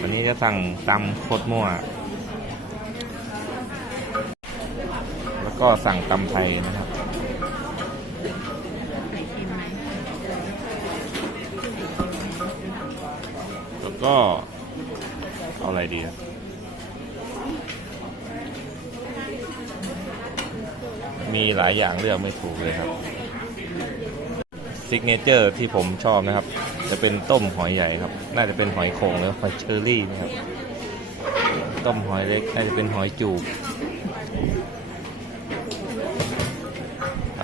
วันนี้จะสั่งตำโคตรมั่ว แล้วก็สั่งตำไทยนะครับแล้วก็ เอาอะไรดีอะมีหลายอย่างเลือกไม่ถูกเลยครับซิกเนเจอร์ที่ผมชอบนะครับ จะเป็นต้มหอยใหญ่ครับ น่าจะเป็นหอยโข่งหรือหอยเชอรี่นะครับ ต้มหอยเล็กน่าจะเป็นหอยจูบ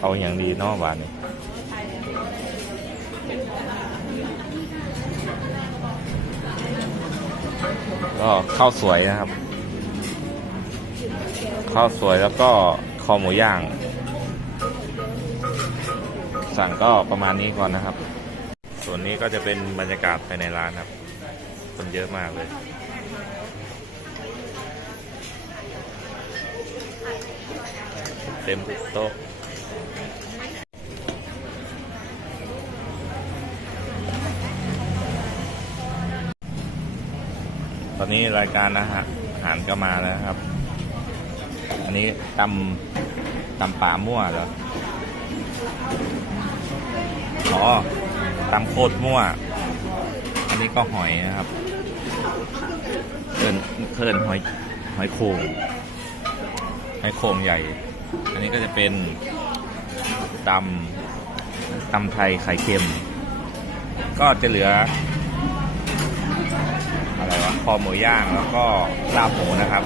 เอาอย่างดีเนอกบานนี่ก็ข้าวสวยนะครับ ข้าวสวยแล้วก็คอหมูย่าง สั่งก็ประมาณนี้ก่อนนะครับ ส่วนนี้ก็จะเป็นบรรยากาศภายในร้านครับ คนเยอะมากเลย เต็มทุกโต๊ะตอนนี้รายการอาหารอาหารก็มาแล้วครับ อันนี้ตำตำป่ามั่วเหรอ อ๋อ ตำโคตรมั่ว อันนี้ก็หอยนะครับเคินเคินหอยหอยโข่งหอยโข่งใหญ่ อันนี้ก็จะเป็นตำตำไทยไข่เค็ม ก็จะเหลือ อะไรวะคอหมูย่างแล้วก็ลาบหมูนะครับ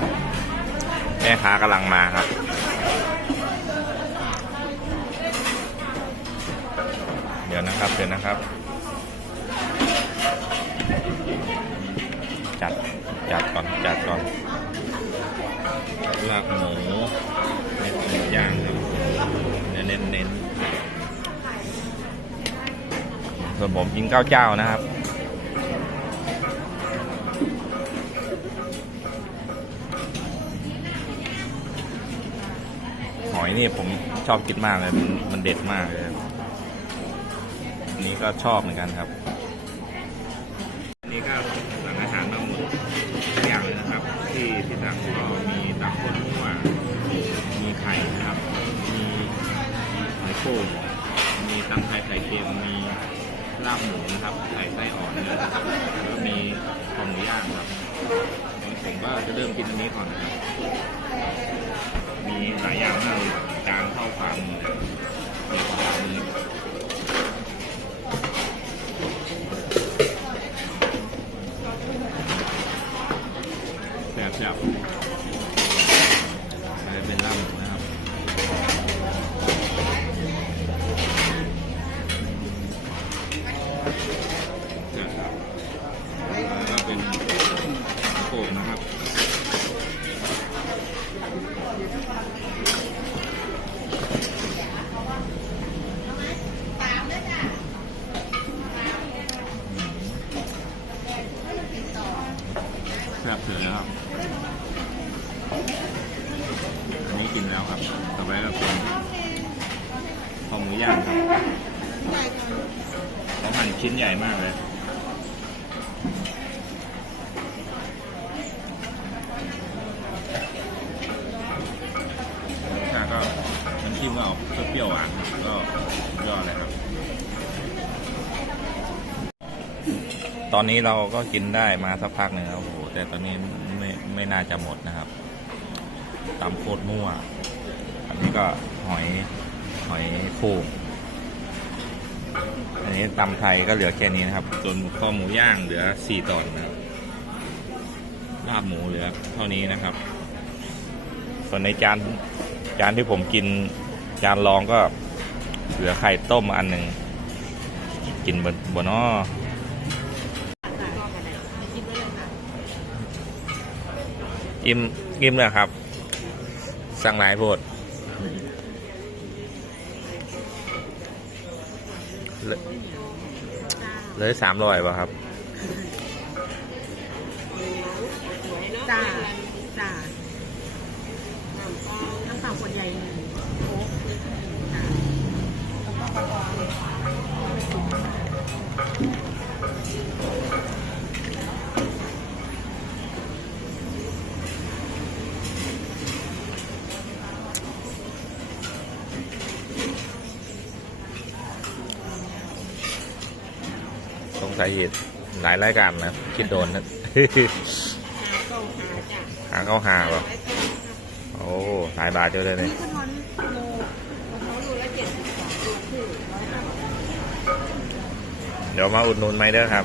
แม่ค้ากำลังมาครับ ดี๋ยวนะครับ เดี๋ยวนะครับ จัด จัดก่อน จัดก่อนลาบหมูเม็ดหมูย่างเน้นเน้นเน้นส่วนผมกินข้าวเจ้านะครับหอยนี่ผมชอบกินมากเลย มันเด็ดมากเลย อันนี้ก็ชอบเหมือนกันครับ อันนี้ก็สั่งอาหารมาหมดทุกอย่างเลยนะครับ ที่ที่สั่งก็มีตับข้นมั่วมีไข่นะครับ มีหอยโข่งมีตำไทยไข่เค็มมีลาบหมูนะครับใส่ไส้อ่อนเลยแล้วก็มีคอหมูย่างครับผมก็จะเริ่มกินอันนี้ก่อนนะครับ มีหลายอย่างมากลยจานข้าความมือเปิดจานนี้ แซ่บเลยนะครับ อันนี้กินแล้วครับ ต่อไปก็เป็นคอหมูย่างครับเขาหั่นชิ้นใหญ่มากเลยรสชาก็น้ำจิ้มก็ออกเปรี้ยวหวานก็ยอดเลยครับ ตอนนี้เราก็กินได้มาสักพักหนึ่งแล้ว แต่ตอนนี้ไม่ไม่น่าจะหมดนะครับตำโคตรมั่ว อันนี้ก็หอยหอยโข่งอันนี้ตำไทยก็เหลือแค่นี้นะครับส่วนข้อหมูย่างเหลือสี่ตอนนะครับลาบหมูเหลือเท่านี้นะครับ ส่วนในจานจานที่ผมกินจานรองก็เหลือไข่ต้มอันหนึ่งกินบนบนอ้อ อิ่มอิ่มแล้วครับ สั่งหลายโพดเหลือเลยสามร้อยป่ะครับจ้าจ้าน้ำเปล่าขวดใหญ่หนึ่งโค้กจ้าแล้วก็ปลาตอง งสัยเหตุหลายรายการนะคิดโดนนะหาเก้าหาจ้ะหาเข้าหาแบบโอ้หลายบาทเยอะเลยนี่เนี่ยก็นอนโลของเขาโลละเจ็ดสิบสองตัวคือร้อยห้าสิบเดี๋ยวมาอุดหนุนไหมเด้อครับ